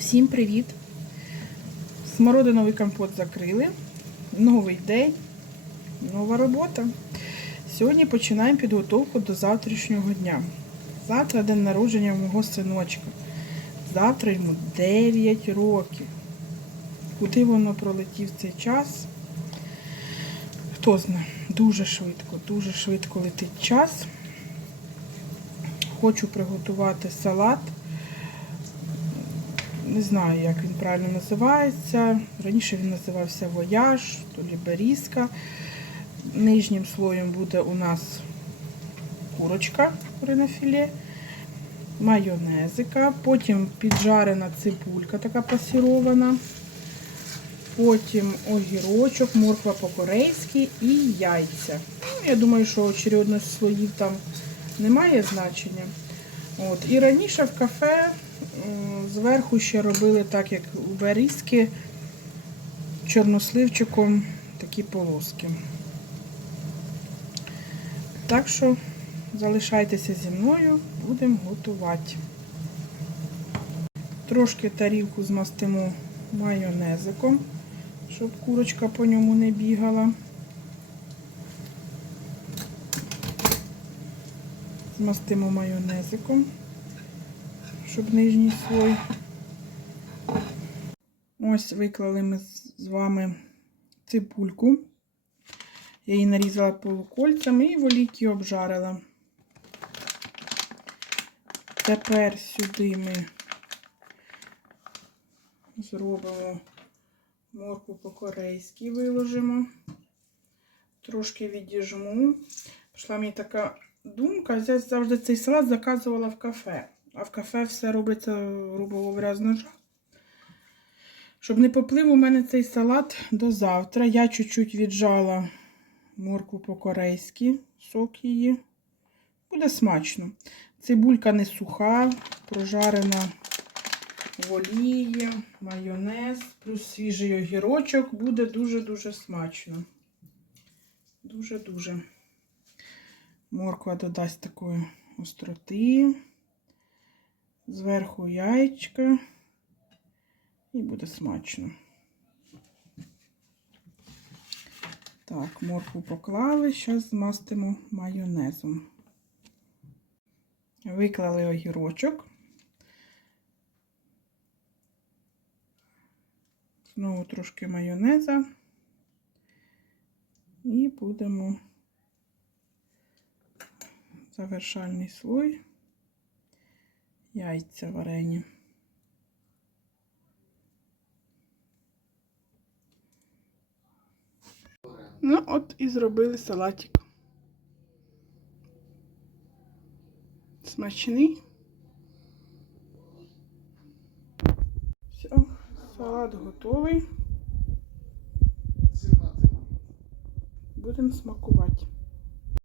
Всім привіт! Смородиновий компот закрили. Новий день, нова робота. Сьогодні починаємо підготовку до завтрашнього дня. Завтра день народження мого синочка. Завтра йому 9 років. Куди воно пролетів цей час? Хто знає, дуже швидко, дуже швидко летить час. Хочу приготувати салат. Не знаю, як він правильно називається. Раніше він називався вояж, то берізка. Нижнім слоєм буде у нас курочка філе, майонезика, потім піджарена цибулька, така пасірована, потім огірочок, морква по-корейськи і яйця. Ну, я думаю, що очередність слоїв там немає значення. От. І раніше в кафе зверху ще робили так, як у берізки, чорносливчиком такі полоски. Так що залишайтеся зі мною, будемо готувати. Трошки тарілку змастимо майонезиком, щоб курочка по ньому не бігала. Змастимо майонезиком, щоб нижній слой. Ось виклали ми з вами цибульку. Я її нарізала полукольцями і в олійки обжарила. Тепер сюди ми зробимо морку по-корейськи, виложимо. Трошки відіжму. Пішла мені така думка, я завжди цей салат заказувала в кафе. А в кафе все робиться, грубо говоря, з. Щоб не поплив у мене цей салат до завтра. Я чуть-чуть віджала морку по-корейськи, сок її. Буде смачно. Цибулька не суха, прожарена в олії, майонез, плюс свіжий огірочок. Буде дуже-дуже смачно. Дуже-дуже. Морква додасть такої остроти. Зверху яєчка. І буде смачно. Так, моркву поклали, зараз змастимо майонезом. Виклали огірочок. Знову трошки майонеза. І будемо завершальний слой яйця варені. Ну, от і зробили салатик. Смачний. Все, салат готовий. Будемо смакувати.